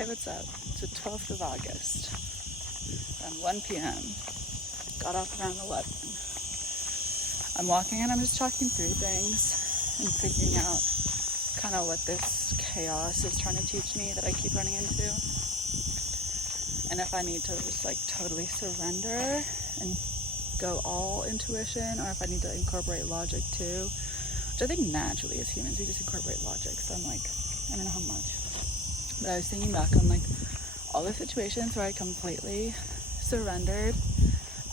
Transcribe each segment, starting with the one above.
Hey, what's up? It's the 12th of August, around 1 p.m. Got off around 11. I'm walking and I'm just talking through things and figuring out kind of what this chaos is trying to teach me that I keep running into. And if I need to just like totally surrender and go all intuition, or if I need to incorporate logic too, which I think naturally as humans we just incorporate logic. So I'm like, I don't know how much. But I was thinking back on like all the situations where I completely surrendered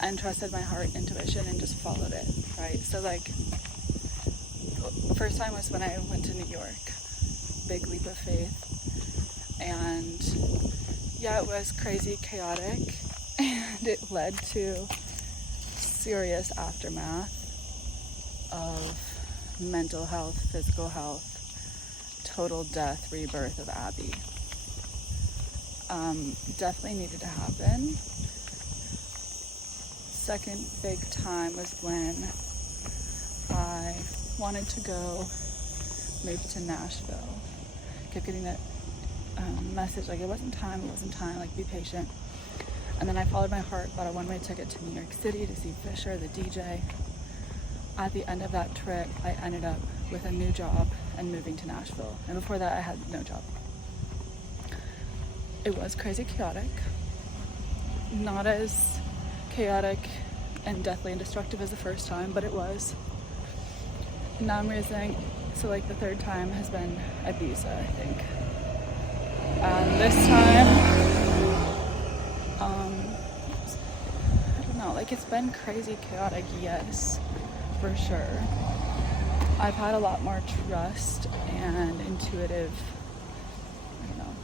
and trusted my heart intuition and just followed it, right? So like the first time was when I went to New York, big leap of faith, and yeah, it was crazy chaotic and it led to serious aftermath of mental health, physical health, total death, rebirth of Abby. Definitely needed to happen. Second big time was when I wanted to go move to Nashville. Kept getting that message like it wasn't time, like be patient. And then I followed my heart, bought a one-way ticket to New York City to see Fisher, the DJ. At the end of that trip, I ended up with a new job and moving to Nashville. And before that, I had no job. It was crazy chaotic. Not as chaotic and deathly and destructive as the first time, but it was. Now I'm realizing, so like the third time has been Ibiza, I think. This time, I don't know, like it's been crazy chaotic, yes, for sure. I've had a lot more trust and intuitive,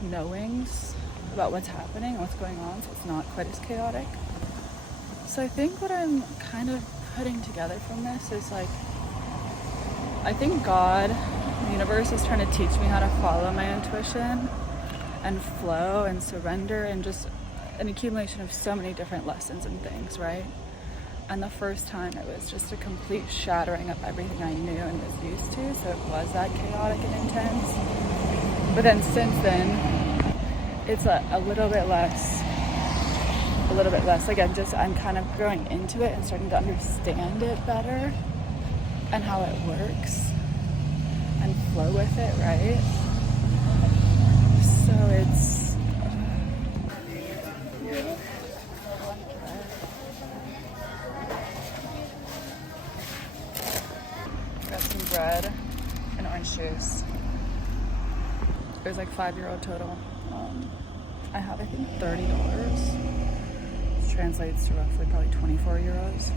knowings about what's happening and what's going on, so it's not quite as chaotic. So I think what I'm kind of putting together from this is like, I think God, the universe, is trying to teach me how to follow my intuition and flow and surrender, and just an accumulation of so many different lessons and things, right? And the first time it was just a complete shattering of everything I knew and was used to, so it was that chaotic and intense. But then since then, it's a little bit less. Like I'm kind of growing into it and starting to understand it better and how it works and flow with it, right? So it's got some bread and orange juice. It was like €5 total. I have, I think, $30, which translates to roughly probably €24.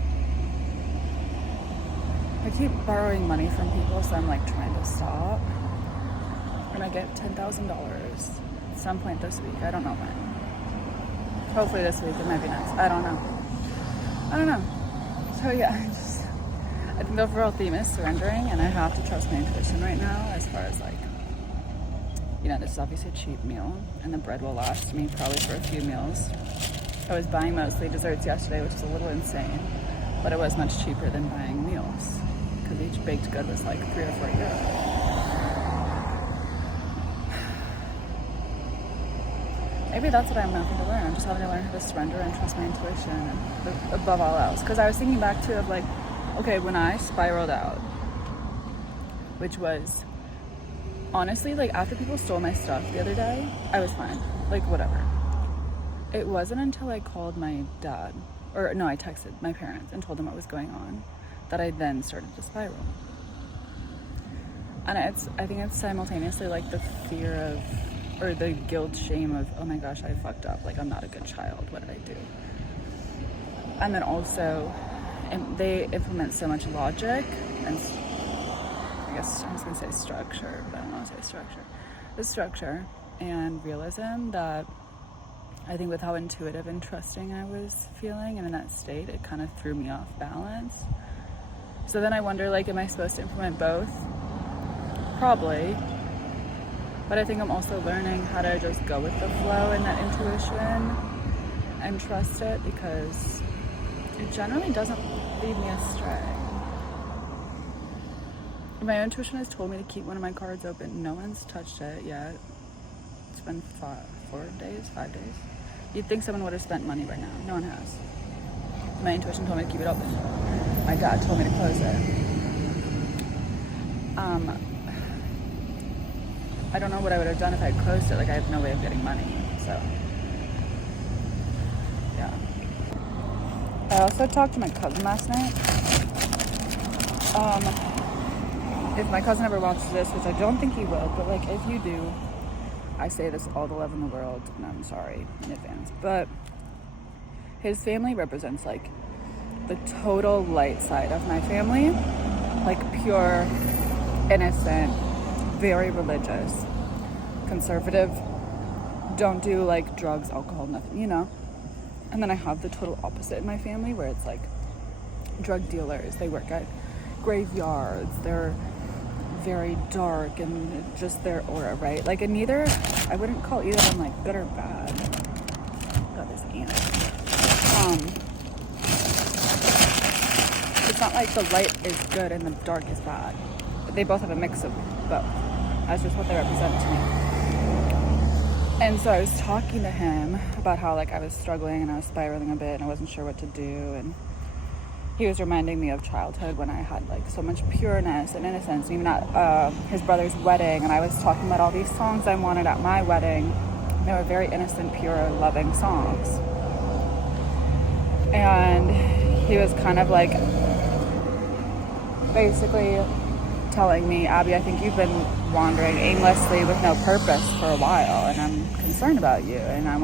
I keep borrowing money from people, so I'm like trying to stop. And I get $10,000 at some point this week. I don't know when. Hopefully this week. It might be next. I don't know. So yeah, I think the overall theme is surrendering, and I have to trust my intuition right now as far as like, this is obviously a cheap meal, and the bread will last me probably for a few meals. I was buying mostly desserts yesterday, which is a little insane, but it was much cheaper than buying meals, because each baked good was like €3 or €4. Maybe that's what I'm having to learn. I'm just having to learn how to surrender and trust my intuition, and above all else. Because I was thinking back to of like, okay, when I spiraled out, which was honestly, like after people stole my stuff the other day, I was fine. Like whatever. It wasn't until I called my dad, I texted my parents and told them what was going on, that I then started to spiral. And I think it's simultaneously like the fear of, or the guilt, shame of, oh my gosh, I fucked up. Like I'm not a good child. What did I do? And then also, they implement so much logic and I guess I was going to say structure, but I don't want to say structure. The structure and realism that I think with how intuitive and trusting I was feeling and in that state, it kind of threw me off balance. So then I wonder, like, am I supposed to implement both? Probably. But I think I'm also learning how to just go with the flow and that intuition and trust it, because it generally doesn't lead me astray. My intuition has told me to keep one of my cards open. No one's touched it yet. It's been 5 days. You'd think someone would have spent money right now. No one has. My intuition told me to keep it open. My dad told me to close it. I don't know what I would have done if I had closed it. Like, I have no way of getting money. So, yeah. I also talked to my cousin last night. If my cousin ever watches this, which I don't think he will, but like if you do, I say this with all the love in the world, and I'm sorry in advance, but his family represents like the total light side of my family, like pure, innocent, very religious, conservative, don't do like drugs, alcohol, nothing, you know. And then I have the total opposite in my family where it's like drug dealers, they work at graveyards, they're very dark and just their aura, right? Like, and I wouldn't call either of them like good or bad. Got this ant. It's not like the light is good and the dark is bad. They both have a mix of both. That's just what they represent to me. And so I was talking to him about how like I was struggling and I was spiraling a bit and I wasn't sure what to do, and he was reminding me of childhood when I had like so much pureness and innocence, and even at his brother's wedding, and I was talking about all these songs I wanted at my wedding. They were very innocent, pure, loving songs. And he was kind of like basically telling me, Abby, I think you've been wandering aimlessly with no purpose for a while, and I'm concerned about you, and I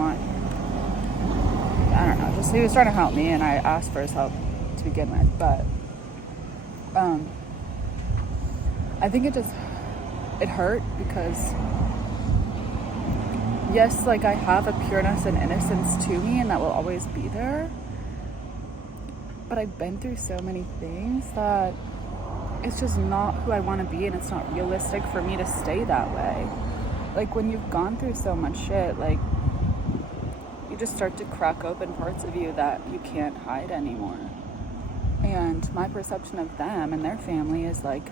don't know, just he was trying to help me, and I asked for his help to begin with, but I think it hurt because yes, like I have a pureness and innocence to me, and that will always be there, but I've been through so many things that it's just not who I want to be, and it's not realistic for me to stay that way. Like when you've gone through so much shit, like you just start to crack open parts of you that you can't hide anymore. And my perception of them and their family is like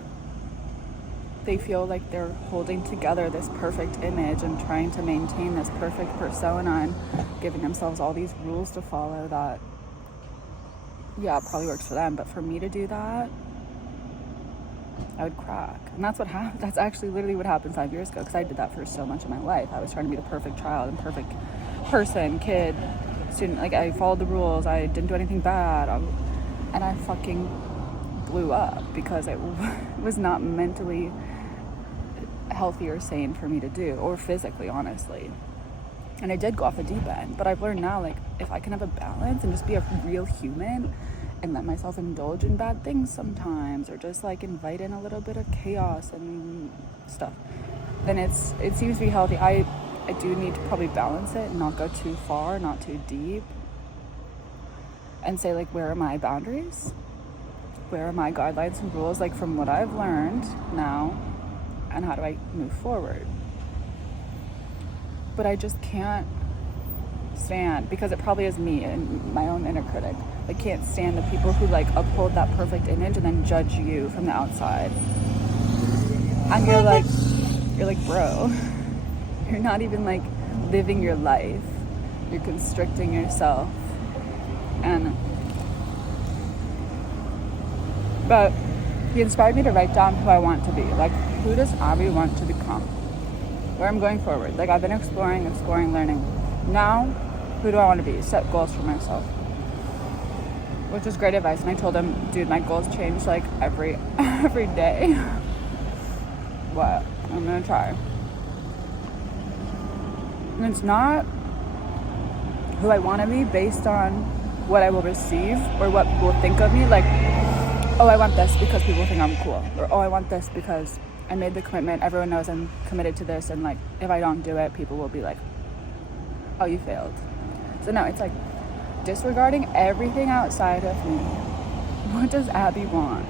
they feel like they're holding together this perfect image and trying to maintain this perfect persona and giving themselves all these rules to follow that, yeah, it probably works for them, but for me to do that, I would crack. And that's what happened. That's actually literally what happened 5 years ago, because I did that for so much of my life. I was trying to be the perfect child and perfect person, kid, student. Like I followed the rules. I didn't do anything bad. And I fucking blew up because it was not mentally healthy or sane for me to do, or physically, honestly. And I did go off the deep end, but I've learned now, like, if I can have a balance and just be a real human and let myself indulge in bad things sometimes, or just like invite in a little bit of chaos and stuff, then it seems to be healthy. I do need to probably balance it and not go too far, not too deep, and say, like, where are my boundaries? Where are my guidelines and rules, like, from what I've learned now, and how do I move forward? But I just can't stand, because it probably is me and my own inner critic. I can't stand the people who, like, uphold that perfect image and then judge you from the outside. And you're like, bro, you're not even, like, living your life. You're constricting yourself. But he inspired me to write down who I want to be. Like, who does Abby want to become? Where I'm going forward. Like, I've been exploring, learning. Now, who do I want to be? Set goals for myself. Which is great advice. And I told him, dude, my goals change, like, every day. What? I'm going to try. And it's not who I want to be based on what I will receive or what people will think of me. Like, oh, I want this because people think I'm cool. Or, oh, I want this because I made the commitment. Everyone knows I'm committed to this. And, like, if I don't do it, people will be like, oh, you failed. So, no, it's, like, disregarding everything outside of me. What does Abby want?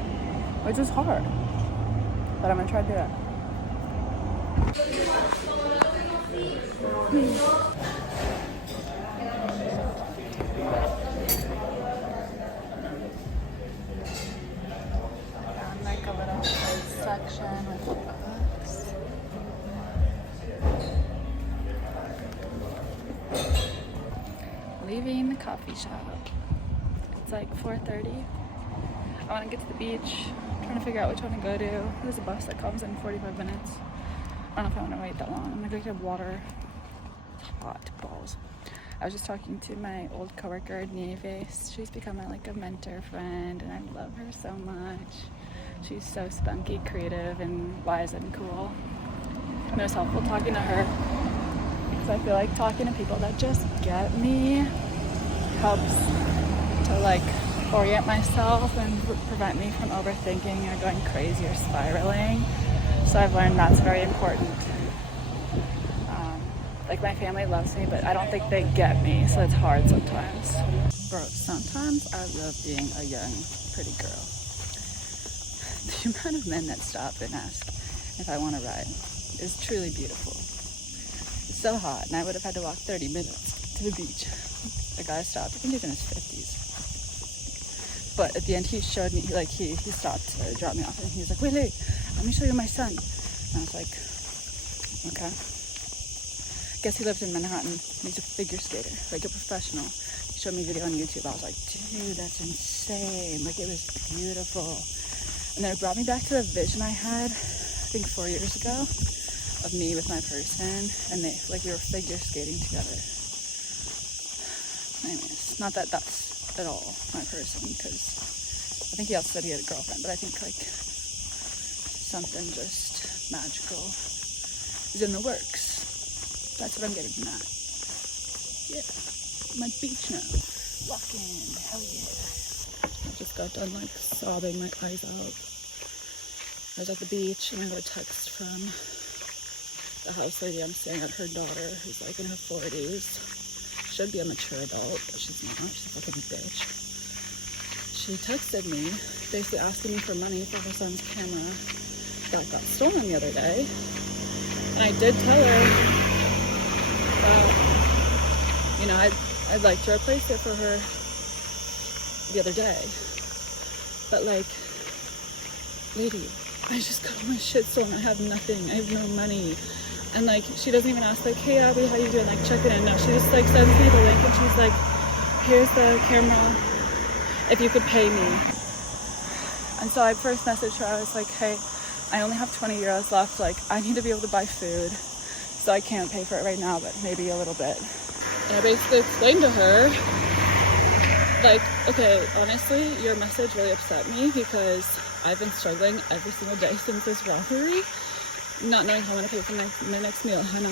Which is hard. But I'm going to try to do that. Like a little section with books. leaving the coffee shop. It's like 4:30. I want to get to the beach. I'm trying to figure out which one to go to. There's a bus that comes in 45 minutes. I don't know if I want to wait that long. I'm gonna go get water. Hot balls. I was just talking to my old coworker, Nieves. She's become like a mentor friend, and I love her so much. She's so spunky, creative, and wise and cool. And it was helpful talking to her, because I feel like talking to people that just get me helps to like orient myself and prevent me from overthinking or going crazy or spiraling. So I've learned that's very important. Like my family loves me, but I don't think they get me, so it's hard sometimes. Bro, sometimes I love being a young, pretty girl. The amount of men that stop and ask if I want to ride is truly beautiful. It's so hot, and I would have had to walk 30 minutes to the beach. The guy stopped, I think he's in his 50s. But at the end, he showed me, like he stopped to drop me off, and he was like, wait, let me show you my son. And I was like, okay. Guess he lives in Manhattan. He's a figure skater, like a professional. He showed me a video on YouTube. I was like, dude, that's insane. Like, it was beautiful. And then it brought me back to the vision I had, I think 4 years ago, of me with my person, and we were figure skating together. Anyways, not that that's at all my person, because I think he also said he had a girlfriend, but I think like something just magical is in the works. That's what I'm getting from that. Yeah, I'm at beach now. Walking, hell yeah. I just got done like sobbing my eyes out. I was at the beach and I got a text from the house lady I'm staying at, her daughter, who's like in her 40s. Should be a mature adult, but she's not. She's a fucking bitch. She texted me, basically asking me for money for her son's camera that got stolen the other day. And I did tell her, you know, I'd like to replace it for her the other day. But like, lady, I just got all my shit stolen. I have nothing. I have no money. And like, she doesn't even ask like, hey Abby, how you doing? Like, checking in. No, she just like sends me the link and she's like, here's the camera if you could pay me. And so I first messaged her. I was like, hey, I only have 20 euros left. Like, I need to be able to buy food. So I can't pay for it right now, but maybe a little bit. And I basically explained to her, like, okay, honestly, your message really upset me because I've been struggling every single day since this robbery, not knowing how I'm gonna pay for my next meal. I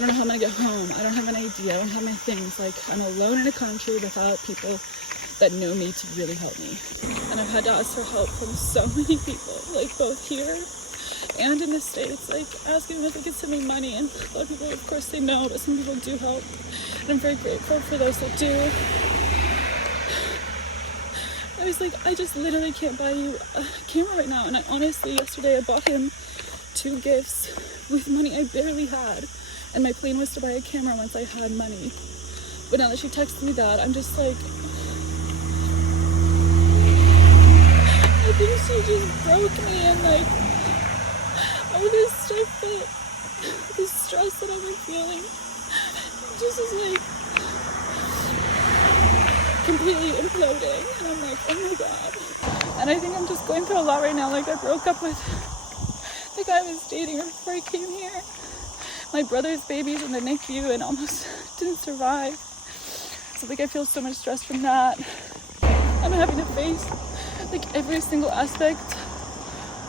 don't know how I'm gonna get home. I don't have an idea. I don't have my things. Like, I'm alone in a country without people that know me to really help me. And I've had to ask for help from so many people, like both here and in the States, like asking them if they could send me money, and a lot of people of course say no, but some people do help, and I'm very grateful for those that do. I was like, I just literally can't buy you a camera right now. And I honestly, yesterday I bought him 2 gifts with money I barely had, and my plan was to buy a camera once I had money. But now that she texted me that, I'm just like, I think she just broke me, and like all this stuff that, this stress that I've been feeling, just is like completely imploding. And I'm like, oh my god. And I think I'm just going through a lot right now. Like, I broke up with the guy I was dating before I came here. My brother's baby's in the NICU and almost didn't survive. So like, I feel so much stress from that. I'm having to face like every single aspect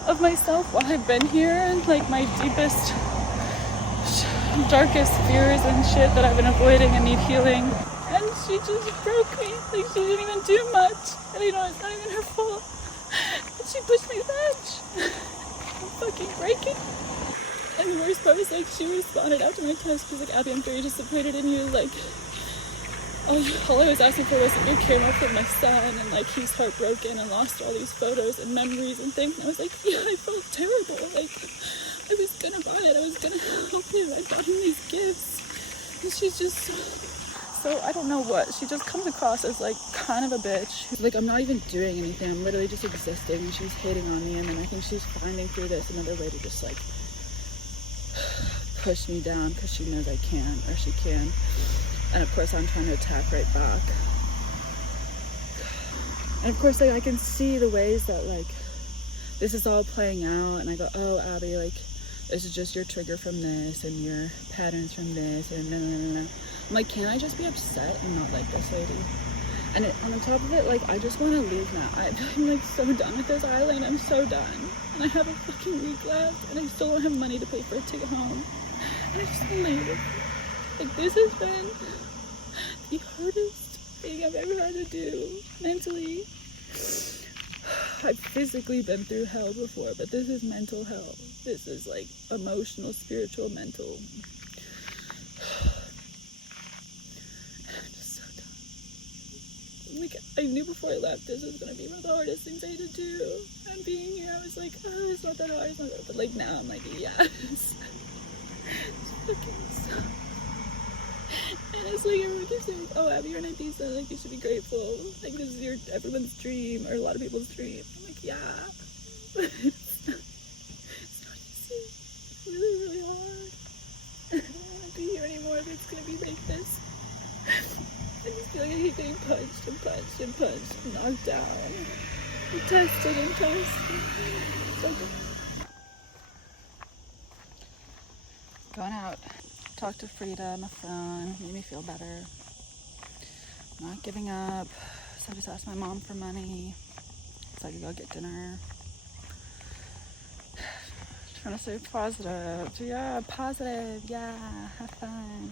of myself while I've been here, and like my deepest, darkest fears and shit that I've been avoiding and need healing. And she just broke me. Like, she didn't even do much, and you know, it's not even her fault. But she pushed me to the edge. I'm fucking breaking. And the worst part was like, she responded after my text, because like, Abby, I'm very disappointed in you. Like, all I was asking for was a new camera for my son, and like, he's heartbroken and lost all these photos and memories and things. And I was like, yeah, I felt terrible. Like, I was gonna buy it. I was gonna help him. I bought him these gifts. And she's just, so I don't know what. She just comes across as like kind of a bitch. Like, I'm not even doing anything. I'm literally just existing, and she's hating on me. And then I think she's finding through this another way to just like push me down because she knows I can, or she can. And of course I'm trying to attack right back. And of course, like, I can see the ways that, like, this is all playing out, and I go, oh, Abby, like, this is just your trigger from this, and your patterns from this, and I'm like, can't I just be upset and not like this lady? And on top of it, like, I just want to leave now. I'm like so done with this island. I'm so done. And I have a fucking week left, and I still don't have money to pay for a ticket home. And I just want to leave. Like, this has been the hardest thing I've ever had to do mentally. I've physically been through hell before, but this is mental hell. This is like emotional, spiritual, mental. I'm just so done. Like, I knew before I left this was gonna be one of the hardest things I had to do. And being here, I was like, oh, it's not that hard, it's not that hard. But like now, I'm like, yes. It's fucking so. And it's like everyone keeps saying, oh, Abby, you're in Ibiza, like, you should be grateful. Like, this is everyone's dream, or a lot of people's dream. I'm like, yeah. It's not easy. It's really, really hard. I don't want to be here anymore if it's going to be like this. I just feel like I keep getting punched and punched and punched and knocked down. And tested and tested. Going out. Talked to Frida on the phone, made me feel better. Not giving up. So I just asked my mom for money so I could go get dinner. Trying to stay positive. So yeah, positive. Yeah, have fun.